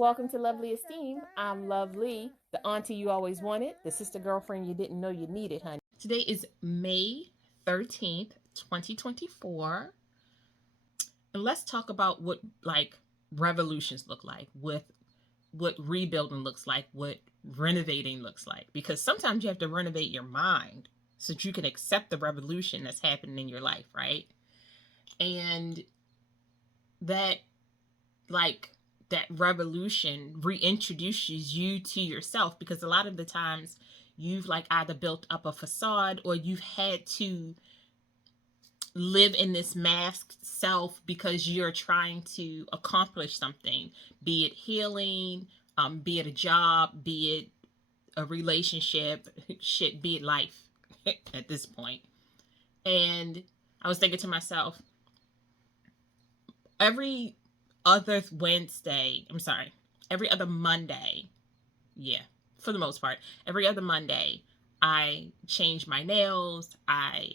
Welcome to Lovely Esteem. I'm Lovely, the auntie you always wanted, the sister girlfriend you didn't know you needed, honey. Today is May 13th, 2024. And let's talk about what revolutions look like, with what rebuilding looks like, what renovating looks like. Because sometimes you have to renovate your mind so that you can accept the revolution that's happening in your life, right? And that like that revolution reintroduces you to yourself, because a lot of the times you've either built up a facade or you've had to live in this masked self because you're trying to accomplish something, be it healing, be it a job, be it a relationship, shit, be it life at this point. And I was thinking to myself, every other Wednesday, I'm sorry, every other Monday, yeah, for the most part, every other Monday, I change my nails, I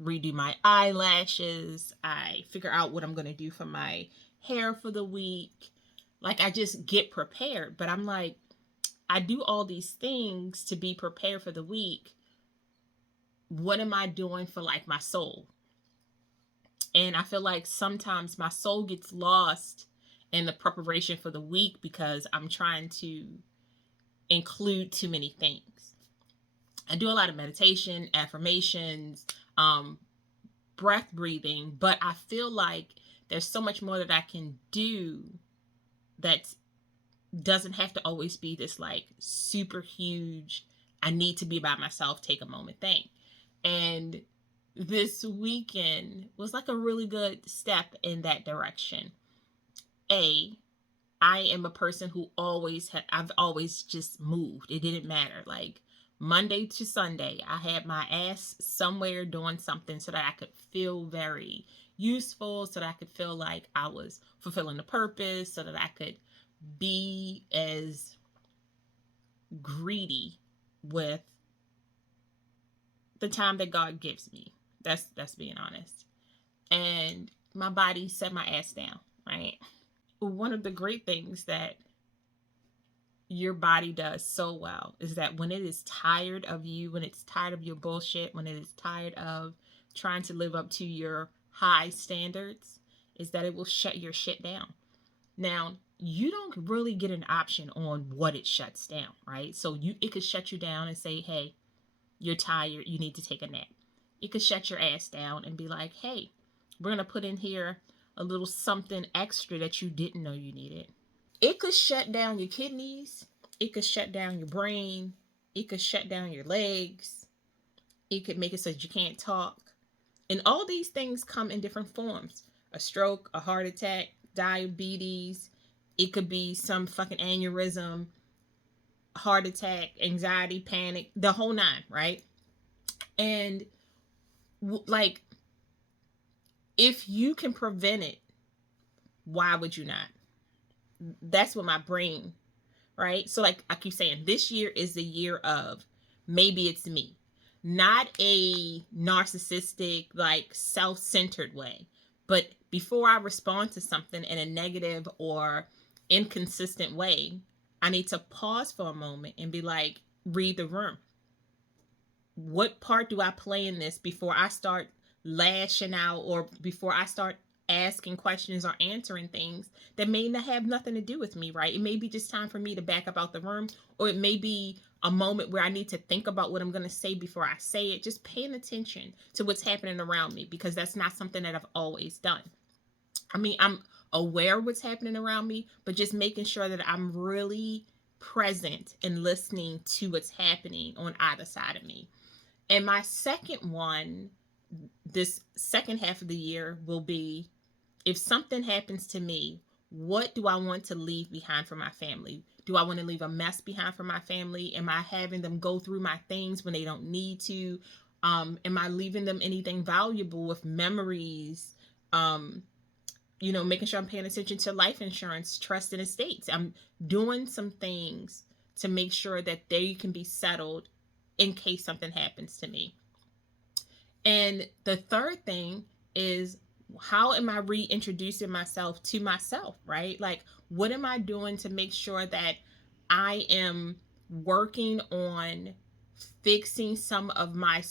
redo my eyelashes, I figure out what I'm going to do for my hair for the week. I just get prepared. But I'm like, I do all these things to be prepared for the week. What am I doing for my soul? And I feel like sometimes my soul gets lost in the preparation for the week because I'm trying to include too many things. I do a lot of meditation, affirmations, breath breathing, but I feel like there's so much more that I can do that doesn't have to always be this super huge, I need to be by myself, take a moment thing. And this weekend was a really good step in that direction. I am a person who I've always just moved. It didn't matter. Monday to Sunday, I had my ass somewhere doing something so that I could feel very useful, so that I could feel like I was fulfilling the purpose, so that I could be as greedy with the time that God gives me. That's being honest. And my body set my ass down, right? One of the great things that your body does so well is that when it is tired of you, when it's tired of your bullshit, when it is tired of trying to live up to your high standards, is that it will shut your shit down. Now, you don't really get an option on what it shuts down, right? So it could shut you down and say, hey, you're tired, you need to take a nap. It could shut your ass down and be like, hey, we're going to put in here a little something extra that you didn't know you needed. It could shut down your kidneys. It could shut down your brain. It could shut down your legs. It could make it so that you can't talk. And all these things come in different forms. A stroke, a heart attack, diabetes. It could be some fucking aneurysm, heart attack, anxiety, panic, the whole nine, right? And if you can prevent it, why would you not? That's what my brain, right? So I keep saying, this year is the year of maybe it's me. Not a narcissistic, self-centered way. But before I respond to something in a negative or inconsistent way, I need to pause for a moment and be like, read the room. What part do I play in this before I start lashing out, or before I start asking questions or answering things that may not have nothing to do with me, right? It may be just time for me to back up out the room, or it may be a moment where I need to think about what I'm going to say before I say it. Just paying attention to what's happening around me, because that's not something that I've always done. I mean, I'm aware of what's happening around me, but just making sure that I'm really present and listening to what's happening on either side of me. And my second one, this second half of the year, will be, if something happens to me, what do I want to leave behind for my family? Do I want to leave a mess behind for my family? Am I having them go through my things when they don't need to? Am I leaving them anything valuable with memories? Making sure I'm paying attention to life insurance, trust, and estates. I'm doing some things to make sure that they can be settled in case something happens to me. And the third thing is, how am I reintroducing myself to myself, right? What am I doing to make sure that I am working on fixing some of my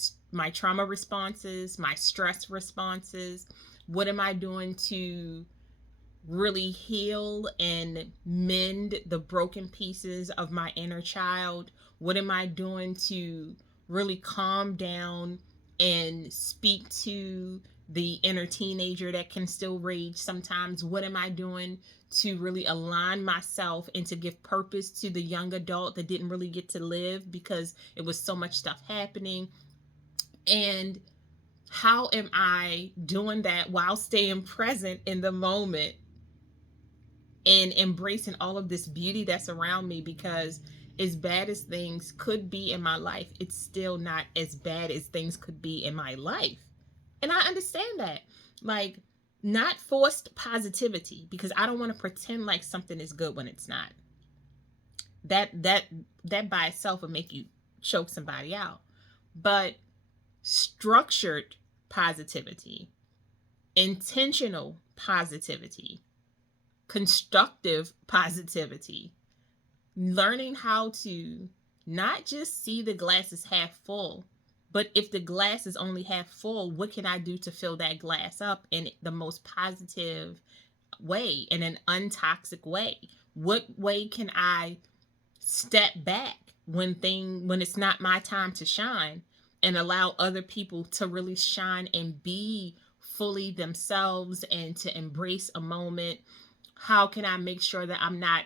trauma responses, my stress responses? What am I doing to really heal and mend the broken pieces of my inner child? What am I doing to really calm down and speak to the inner teenager that can still rage sometimes? What am I doing to really align myself and to give purpose to the young adult that didn't really get to live because it was so much stuff happening? And how am I doing that while staying present in the moment and embracing all of this beauty that's around me? Because as bad as things could be in my life, it's still not as bad as things could be in my life. And I understand that. Like, not forced positivity, because I don't want to pretend like something is good when it's not. That by itself will make you choke somebody out. But structured positivity, intentional positivity, constructive positivity, learning how to not just see the glass as half full, but if the glass is only half full, what can I do to fill that glass up in the most positive way, in an untoxic way? What way can I step back when it's not my time to shine, and allow other people to really shine and be fully themselves and to embrace a moment? How can I make sure that I'm not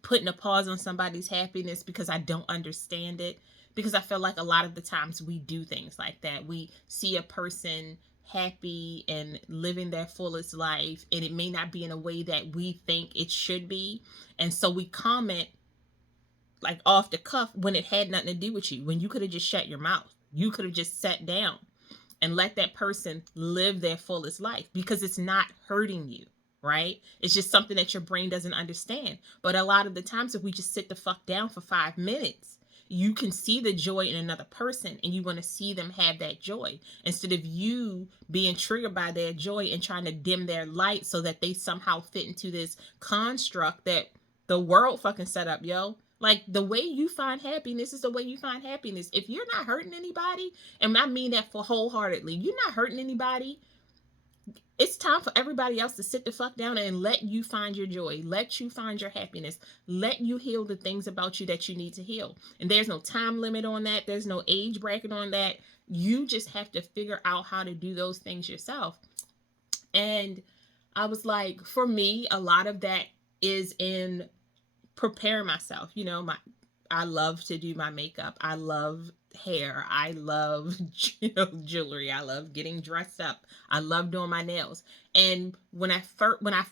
putting a pause on somebody's happiness because I don't understand it? Because I feel like a lot of the times we do things like that. We see a person happy and living their fullest life, and it may not be in a way that we think it should be. And so we comment like off the cuff when it had nothing to do with you, when you could have just shut your mouth. You could have just sat down and let that person live their fullest life, because it's not hurting you, right? It's just something that your brain doesn't understand. But a lot of the times, if we just sit the fuck down for 5 minutes, you can see the joy in another person and you want to see them have that joy, instead of you being triggered by their joy and trying to dim their light so that they somehow fit into this construct that the world fucking set up, yo. Like, the way you find happiness is the way you find happiness. If you're not hurting anybody, and I mean that for wholeheartedly, you're not hurting anybody, it's time for everybody else to sit the fuck down and let you find your joy, let you find your happiness, let you heal the things about you that you need to heal. And there's no time limit on that. There's no age bracket on that. You just have to figure out how to do those things yourself. And I was like, for me, a lot of that is in preparing myself. I love to do my makeup. I love hair. I love jewelry. I love getting dressed up. I love doing my nails. And when I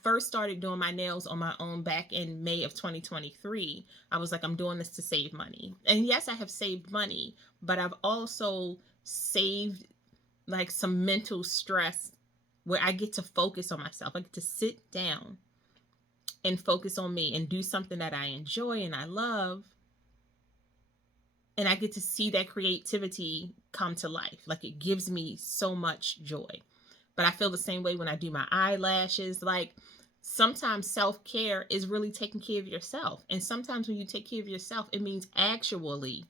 first started doing my nails on my own back in May of 2023, I was like, I'm doing this to save money. And yes, I have saved money, but I've also saved like some mental stress where I get to focus on myself. I get to sit down and focus on me and do something that I enjoy and I love. And I get to see that creativity come to life. Like, it gives me so much joy. But I feel the same way when I do my eyelashes. Like, sometimes self-care is really taking care of yourself. And sometimes when you take care of yourself, it means actually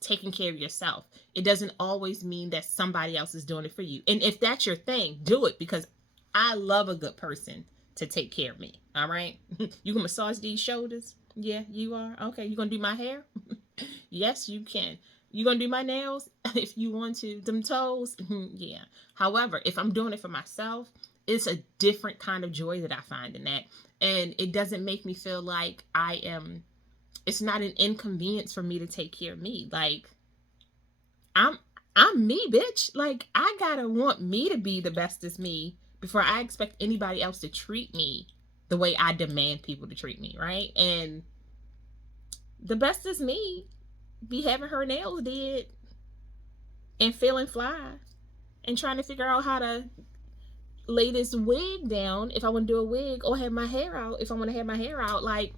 taking care of yourself. It doesn't always mean that somebody else is doing it for you. And if that's your thing, do it, because I love a good person to take care of me. All right. You can massage these shoulders. Yeah, you are. Okay. You gonna do my hair? Yes, you can. You gonna do my nails if you want to. Them toes? Yeah. However, if I'm doing it for myself, it's a different kind of joy that I find in that. And it doesn't make me feel like it's not an inconvenience for me to take care of me. Like, I'm me, bitch. Like, I gotta want me to be the bestest me before I expect anybody else to treat me the way I demand people to treat me, right? And the bestest me be having her nails did and feeling fly and trying to figure out how to lay this wig down if I want to do a wig, or have my hair out if I want to have my hair out. Like,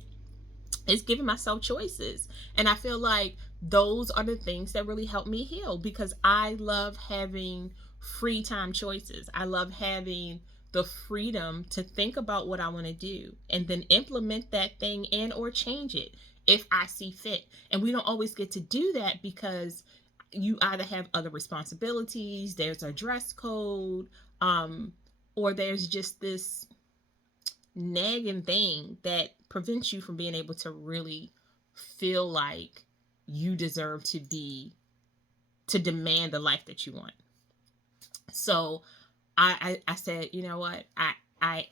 it's giving myself choices. And I feel like those are the things that really help me heal, because I love having free time choices. I love having the freedom to think about what I want to do and then implement that thing and or change it if I see fit. And we don't always get to do that because you either have other responsibilities, there's a dress code, or there's just this nagging thing that prevents you from being able to really feel like you deserve to demand the life that you want. So I said, you know what? I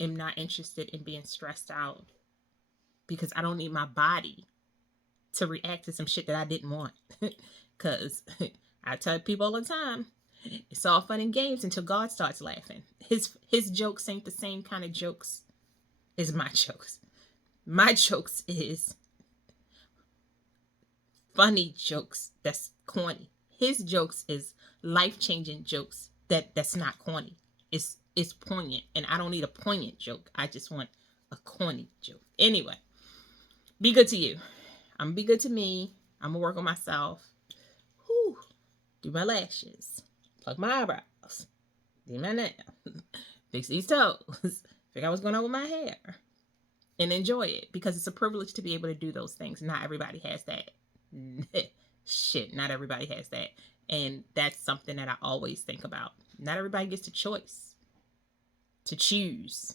am not interested in being stressed out because I don't need my body to react to some shit that I didn't want. Because I tell people all the time, it's all fun and games until God starts laughing. His jokes ain't the same kind of jokes as my jokes. My jokes is funny jokes that's corny. His jokes is life-changing jokes that's not corny. It's poignant, and I don't need a poignant joke. I just want a corny joke. Anyway, be good to you. I'm gonna be good to me. I'm gonna work on myself. Whew. Do my lashes, plug my eyebrows, do my nails, fix these toes, figure out what's going on with my hair, and enjoy it because it's a privilege to be able to do those things. Not everybody has that. Shit, not everybody has that. And that's something that I always think about. Not everybody gets the choice to choose.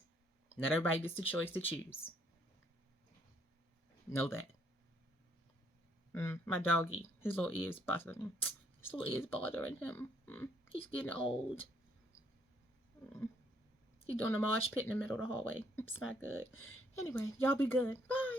Not everybody gets the choice to choose. Know that. My doggy, his little ears bothering. His little ears bothering him. He's getting old. He's doing a mosh pit in the middle of the hallway. It's not good. Anyway, y'all be good. Bye.